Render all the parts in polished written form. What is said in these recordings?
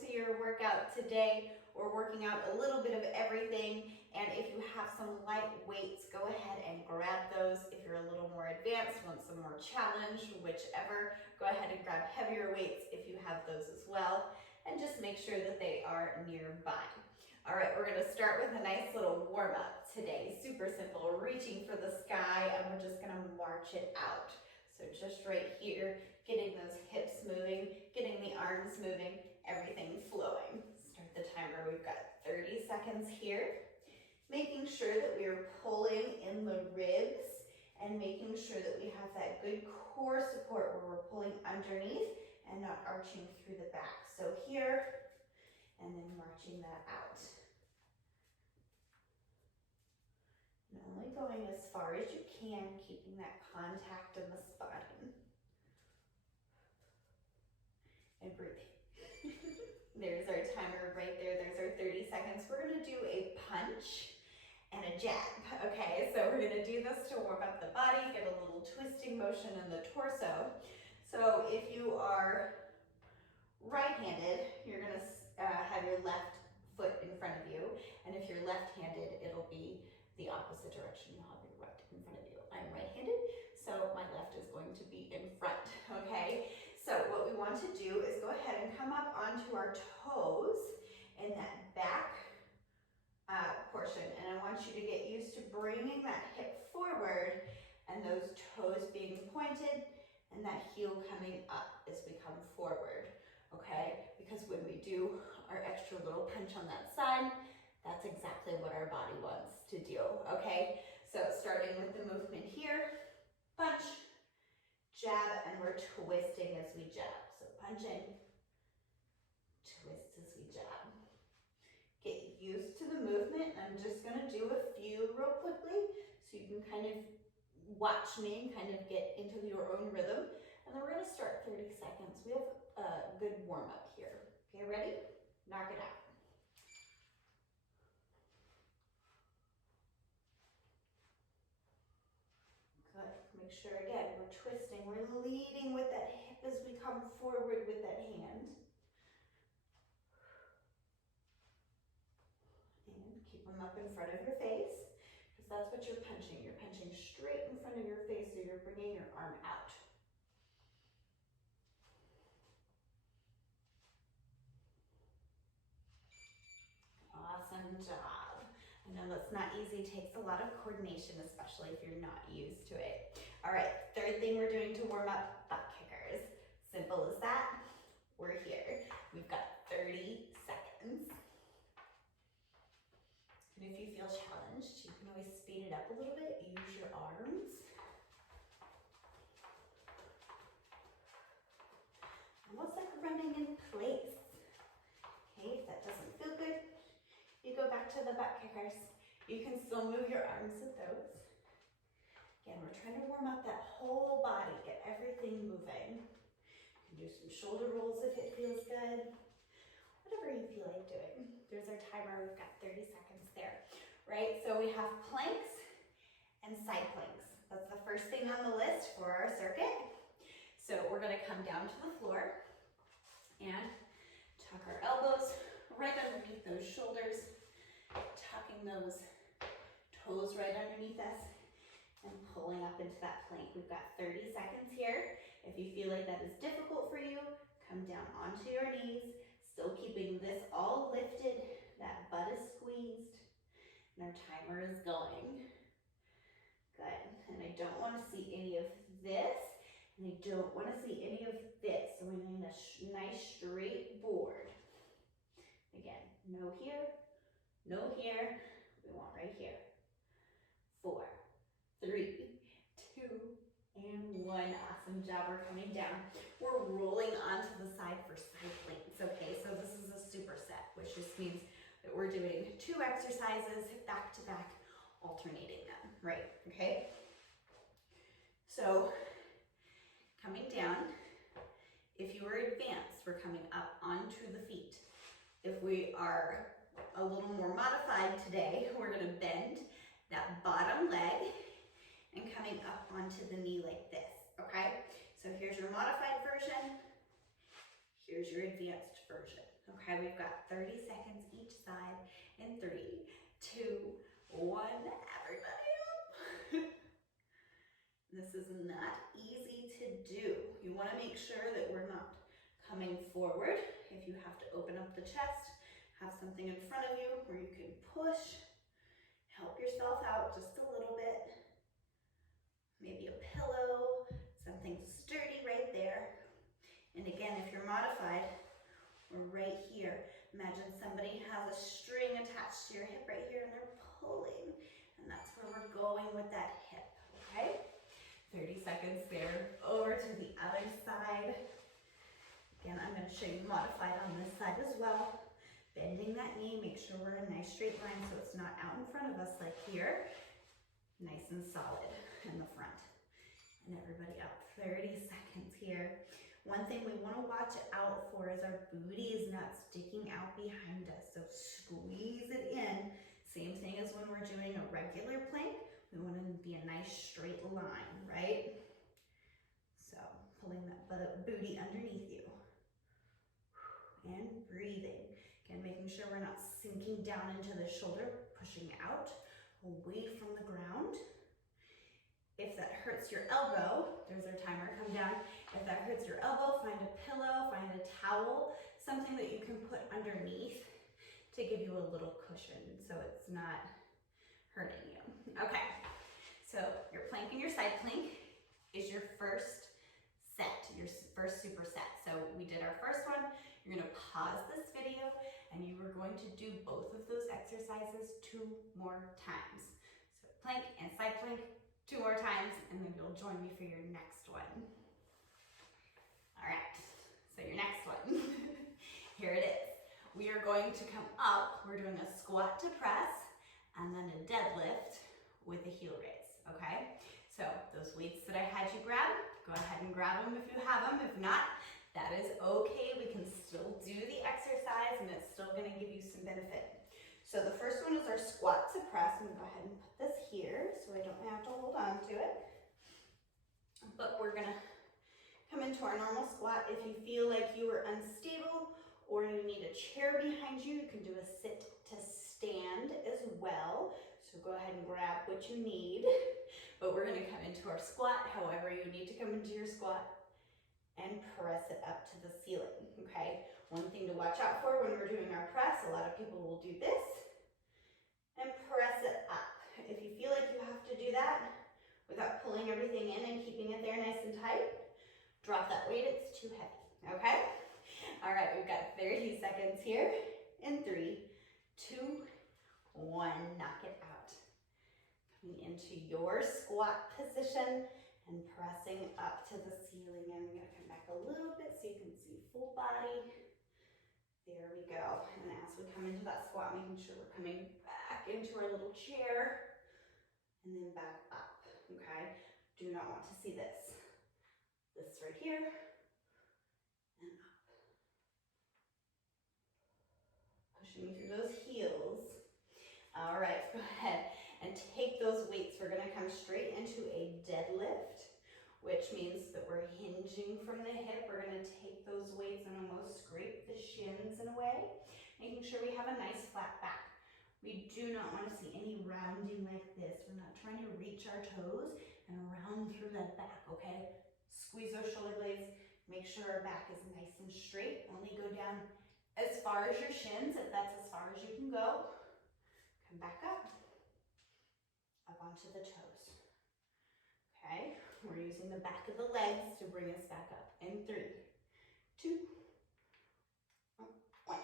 to your workout today. We're working out a little bit of everything, and if you have some light weights, go ahead and grab those. If you're a little more advanced, want some more challenge, whichever, go ahead and grab heavier weights if you have those as well, and just make sure that they are nearby. All right, we're gonna start with a nice little warm up today. Super simple, reaching for the sky, and we're just gonna march it out. So just right here, getting those hips moving, getting the arms moving, everything flowing. Start the timer, we've got 30 seconds here. Making sure that we are pulling in the ribs and making sure that we have that good core support where we're pulling underneath and not arching through the back. So here, and then marching that out. And only going as far as you can, keeping that contact in the spine. And breathing. There's our timer right there. There's our 30 seconds. We're gonna do a punch and a jab, okay? So we're gonna do this to warm up the body, get a little twisting motion in the torso. So if you are right-handed, you're gonna have your left foot in front of you, and if you're left-handed, it'll be the opposite direction. You'll have your right in front of you. I'm right-handed, so my left is going to be in front, okay? So what we want to do is go ahead and come up onto our toes in that back portion, and I want you to get used to bringing that hip forward and those toes being pointed and that heel coming up as we come forward. Okay, because when we do our extra little punch on that side, that's exactly what our body wants to do, okay? So starting with the movement here, punch, jab, and we're twisting as we jab. So punching, twist as we jab. Get used to the movement. I'm just gonna do a few real quickly so you can kind of watch me and kind of get into your own rhythm. And then we're gonna start 30 seconds. We have a good warm up here. Okay, ready? Knock it out. Good, make sure again, we're twisting, we're leading with that hip as we come forward with that hand. And keep them up in front of your face, because that's what you're punching. You're punching straight in front of your face, so you're bringing your arm out. Awesome job. I know that's not easy, it takes a lot of coordination, especially if you're not used to it. All right, third thing we're doing to warm up, butt kickers. Simple as that. We're here. We've got 30 seconds. And if you feel challenged, you can always speed it up a little bit. Use your arms. Almost like running in place. Okay, if that doesn't feel good, you go back to the butt kickers. You can still move your arms with those. Again, we're trying to warm up that whole body, get everything moving. You can do some shoulder rolls if it feels good. Whatever you feel like doing. There's our timer, we've got 30 seconds there, right? So we have planks and side planks. That's the first thing on the list for our circuit. So we're gonna come down to the floor and tuck our elbows right underneath those shoulders, tucking those toes right underneath us and pulling up into that plank. We've got 30 seconds here. If you feel like that is difficult for you, come down onto your knees, still keeping this all lifted, that butt is squeezed, and our timer is going. Good, and I don't want to see any of this, and I don't want to see any of this. So we need a nice straight board. Again, no here, no here. We want right here. 4, 3, 2, and 1. Awesome job. We're coming down. We're rolling onto the side for side planks. Okay, so this is a superset, which just means that we're doing 2 exercises back to back, alternating them, right? Okay. So coming down, if you are advanced, we're coming up onto the feet. If we are a little more modified today, we're gonna bend that bottom leg and coming up onto the knee like this, okay? So here's your modified version, here's your advanced version, Okay, we've got 30 seconds each side in 3, 2, 1. Everybody up. This is not easy to do. You want to make sure that we're not coming forward. If you have to open up the chest, have something in front of you where you can push, help yourself out just a little bit. Maybe a pillow, something sturdy right there. And again, if you're modified, we're right here. Imagine somebody has a string attached to your hip right here and they're pulling. And that's where we're going with that hip, okay? 30 seconds there. Over to the other side. Again, I'm going to show you modified on this side as well. Bending that knee, make sure we're in a nice straight line so it's not out in front of us like here. Nice and solid in the front. And everybody up. 30 seconds here. One thing we want to watch out for is our booty is not sticking out behind us. So squeeze it in. Same thing as when we're doing a regular plank. We want to be a nice straight line, right? So pulling that booty underneath you. And breathing. Again, making sure we're not sinking down into the shoulder, pushing out, away from the ground. If that hurts your elbow, there's our timer, come down. If that hurts your elbow, find a pillow, find a towel, something that you can put underneath to give you a little cushion so it's not hurting you. Okay, so your plank and your side plank is your first set, your first superset. So we did our first one. You're gonna pause this video and you are going to do both of those exercises 2 more times. So plank and side plank, 2 more times, and then you'll join me for your next one. All right, so your next one, here it is. We are going to come up, we're doing a squat to press, and then a deadlift with a heel raise, okay? So those weights that I had you grab, go ahead and grab them if you have them. If not, that is okay. We can still do the exercise and it's still gonna give you some benefit. So the first one is our squat to press. I'm gonna go ahead and put this here so I don't have to hold on to it. But we're gonna come into our normal squat. If you feel like you are unstable or you need a chair behind you, you can do a sit to stand as well. So go ahead and grab what you need. But we're gonna come into our squat, however you need to come into your squat, and press it up to the ceiling, okay? One thing to watch out for when we're doing our press, a lot of people will do this and press it up. If you feel like you have to do that without pulling everything in and keeping it there nice and tight, drop that weight, it's too heavy, okay? All right, we've got 30 seconds here in 3, 2, 1, knock it out. Coming into your squat position and pressing up to the ceiling. And we're gonna come back a little bit so you can see full body. There we go. And as we come into that squat, making sure we're coming back into our little chair and then back up, okay? Do not want to see this. This right here and up. Pushing through those heels. All right, go ahead and take those weights. We're gonna come straight into a deadlift, which means that we're hinging from the hip. We're gonna take those weights and almost scrape the shins in a way, making sure we have a nice flat back. We do not want to see any rounding like this. We're not trying to reach our toes and round through that back, okay? Squeeze those shoulder blades, make sure our back is nice and straight. Only go down as far as your shins, if that's as far as you can go. Come back up onto the toes. Okay, we're using the back of the legs to bring us back up. In 3, 2, 1.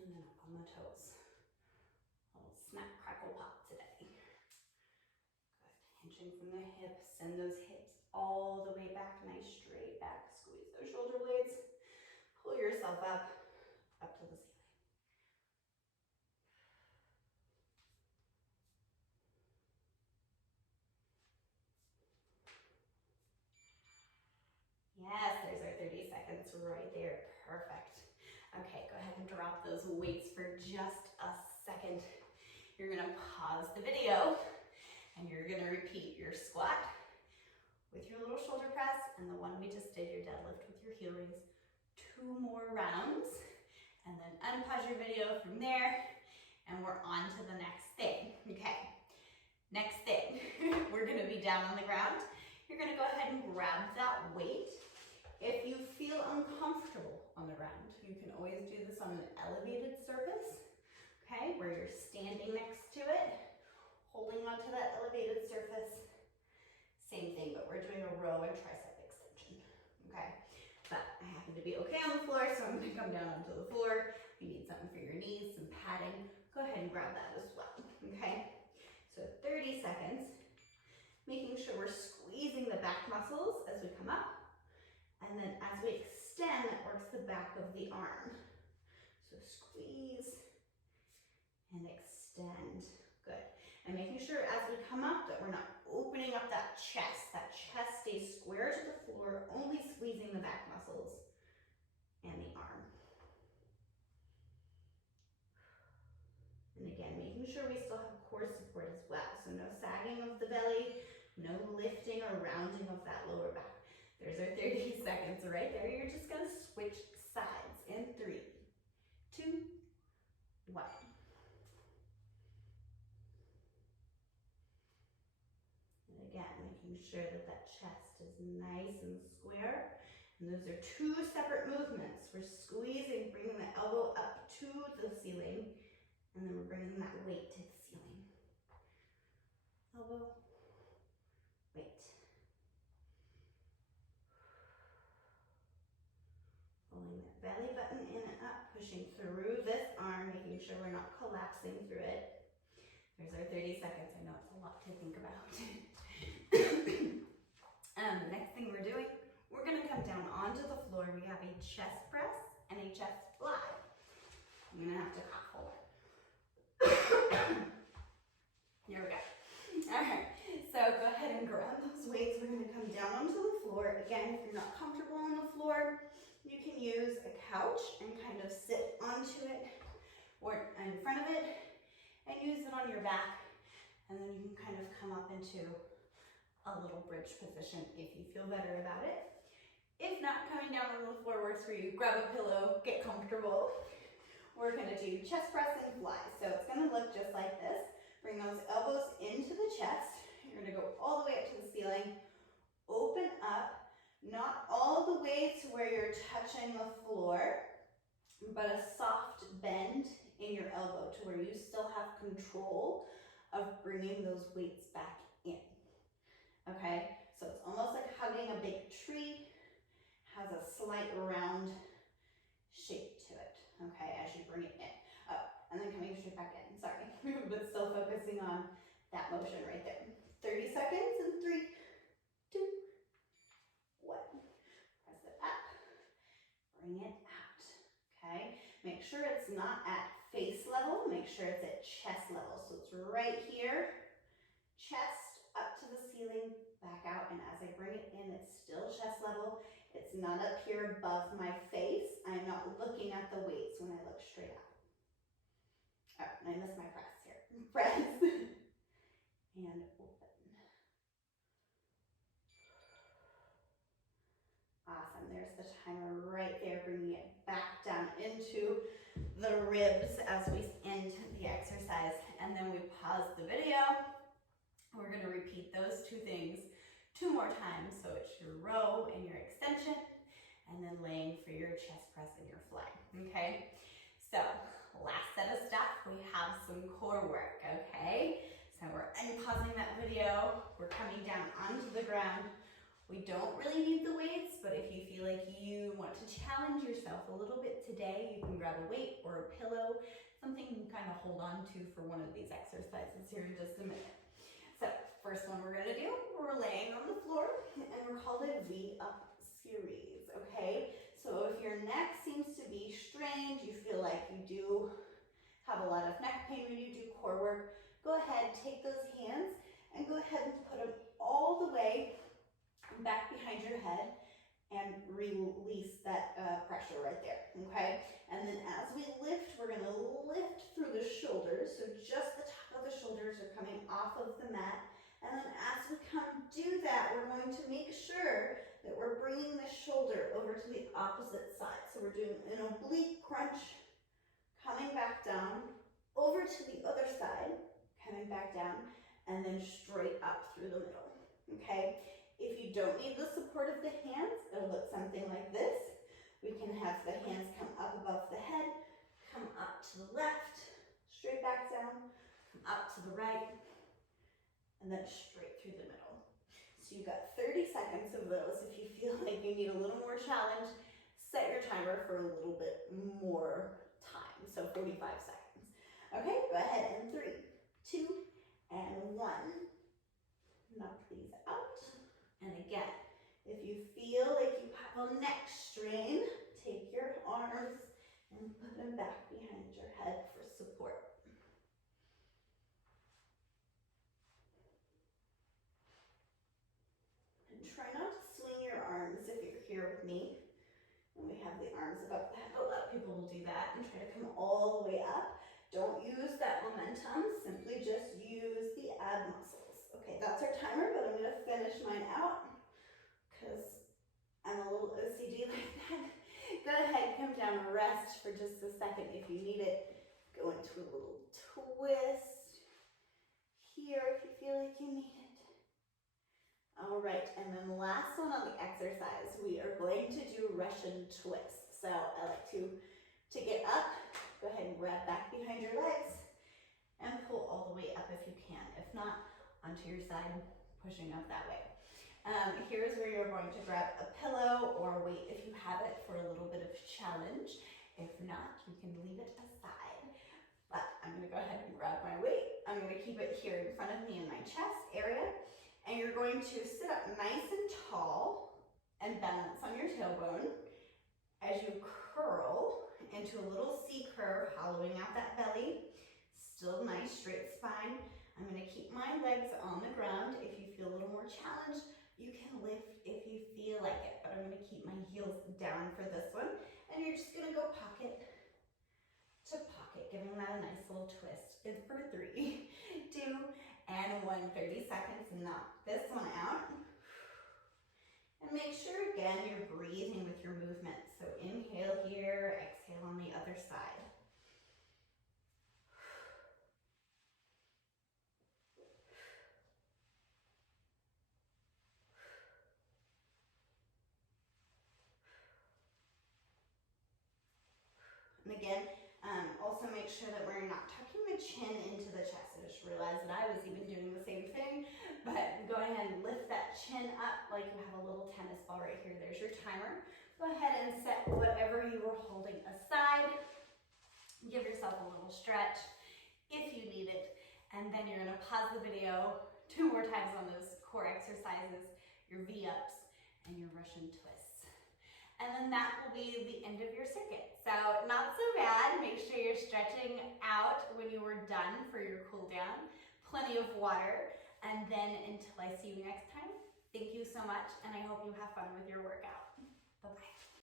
And then up on the toes. A little snap, crackle, pop today. Good. Hinging from the hips. Send those hips all the way back, nice straight back. Squeeze those shoulder blades. Pull yourself up to the ceiling. Yes, there's our 30 seconds right there. Perfect. Okay, go ahead and drop those weights for just a second. You're gonna pause the video and you're gonna repeat your squat with your little shoulder press and the one we just did, your deadlift with your heel raise. 2 more rounds, and then unpause your video from there, and we're on to the next thing. Okay, next thing, we're gonna be down on the ground. You're gonna go ahead and grab that weight. If you feel uncomfortable on the ground, you can always do this on an elevated surface, okay, where you're standing next to it, holding onto that elevated surface. Same thing, but we're doing a row and tricep extension, okay? But I happen to be okay on the floor, so I'm gonna come down onto the floor. If you need something for your knees, some padding, go ahead and grab that as well, okay? So 30 seconds, making sure we're squeezing the back muscles as we come up, and then as we extend, that works the back of the arm. So squeeze and extend, good. And making sure as we come up that we're not opening up that chest stays square to the floor, only squeezing the back muscles and the arm. And again, making sure we still have core support as well. So no sagging of the belly, no lifting or rounding of that lower back. There's our 30 seconds right there. You're just gonna switch sides in 3, 2, 1. And again, making sure that that chest is nice and square. And those are 2 separate movements. We're squeezing, bringing the elbow up to the ceiling, and then we're bringing that weight to the ceiling. Elbow, weight. Pulling that belly button in and up, pushing through this arm, making sure we're not collapsing through it. There's our 30 seconds. I know it's a lot to think about. The next thing we're doing, we're gonna come down onto the floor. We have a chest press and a chest fly. I'm gonna have to cough, hold on. Here we go. All right, so go ahead and grab those weights. We're gonna come down onto the floor. Again, if you're not comfortable on the floor, you can use a couch and kind of sit onto it or in front of it and use it on your back. And then you can kind of come up into a little bridge position if you feel better about it. If not, coming down on the floor works for you. Grab a pillow, get comfortable. We're gonna do chest press and fly. So it's gonna look just like this. Bring those elbows into the chest. You're gonna go all the way up to the ceiling. Open up, not all the way to where you're touching the floor, but a soft bend in your elbow to where you still have control of bringing those weights back in. Okay, so it's almost like hugging a big tree, has a slight round shape to it, okay, as you bring it in. Oh, and then coming straight back in, sorry, but still focusing on that motion right there. 30 seconds in 3, 2, 1. Press it up, bring it out, okay? Make sure it's not at face level, make sure it's at chest level. So it's right here, chest up to the ceiling, back out, and as I bring it in, it's still chest level. It's not up here above my face. I'm not looking at the weights when I look straight up. Oh, and I missed my press here. Press and open. Awesome, there's the timer right there, bringing it back down into the ribs as we end the exercise. And then we pause the video. We're gonna repeat those 2 things 2 more times. So it's your row and your extension, and then laying for your chest press and your fly, okay? So last set of stuff, we have some core work, okay? So we're unpausing that video. We're coming down onto the ground. We don't really need the weights, but if you feel like you want to challenge yourself a little bit today, you can grab a weight or a pillow, something you can kind of hold on to for one of these exercises here in just a minute. So first one we're gonna do, we're laying on the floor, and we're called a V-up series, okay? So if your neck seems to be strained, you feel like you do have a lot of neck pain when you do core work, go ahead, take those hands, and go ahead and put them all the way back behind your head and release that pressure right there, okay? And then as we lift, we're gonna lift through the shoulders. So just the top of the shoulders are coming off of the mat. And then as we come do that, we're going to make sure that we're bringing the shoulder over to the opposite side. So we're doing an oblique crunch, coming back down, over to the other side, coming back down, and then straight up through the middle, okay? If you don't need the support of the hands, it'll look something like this. We can have the hands come up above the head, come up to the left, straight back down, come up to the right, and then straight through the middle. So you've got 30 seconds of those. If you feel like you need a little more challenge, set your timer for a little bit more time, so 45 seconds. Okay, go ahead in 3, 2, and 1. Knock these out. And again, if you feel like you have a neck strain, take your arms and put them back behind your head for support. And try not to swing your arms if you're here with me. And we have the arms above the head. A lot of people will do that and try to come all the way up. Don't use that momentum, simply just use the ab muscles. Okay, that's our timer, but I'm gonna finish mine out because I'm a little OCD like that. Go ahead, come down and rest for just a second if you need it. Go into a little twist here if you feel like you need it. All right, and then the last one on the exercise, we are going to do Russian twists. So I like to get up, go ahead and grab back behind your legs and pull all the way up if you can. If not, onto your side, pushing up that way. Here's where you're going to grab a pillow or weight if you have it for a little bit of challenge. If not, you can leave it aside. But I'm gonna go ahead and grab my weight. I'm gonna keep it here in front of me in my chest area. And you're going to sit up nice and tall and balance on your tailbone as you curl into a little C curve, hollowing out that belly. Still nice, straight spine. I'm gonna keep my legs on the ground. If you feel a little more challenged, you can lift if you feel like it, but I'm gonna keep my heels down for this one. And you're just gonna go pocket to pocket, giving that a nice little twist. In for 3, 2, and 1, 30 seconds, knock this one out. And make sure, again, you're breathing with your movement. So inhale here, exhale on the other side. And again, also make sure that we're not tucking the chin into the chest. I just realized that I was even doing the same thing, but go ahead and lift that chin up like you have a little tennis ball right here. There's your timer. Go ahead and set whatever you were holding aside. Give yourself a little stretch if you need it, and then you're gonna pause the video 2 more times on those core exercises, your V-ups and your Russian twists. And then that will be the end of your circuit. So not so bad. Make sure you're stretching out when you are done for your cool down. Plenty of water. And then until I see you next time, thank you so much. And I hope you have fun with your workout. Bye-bye.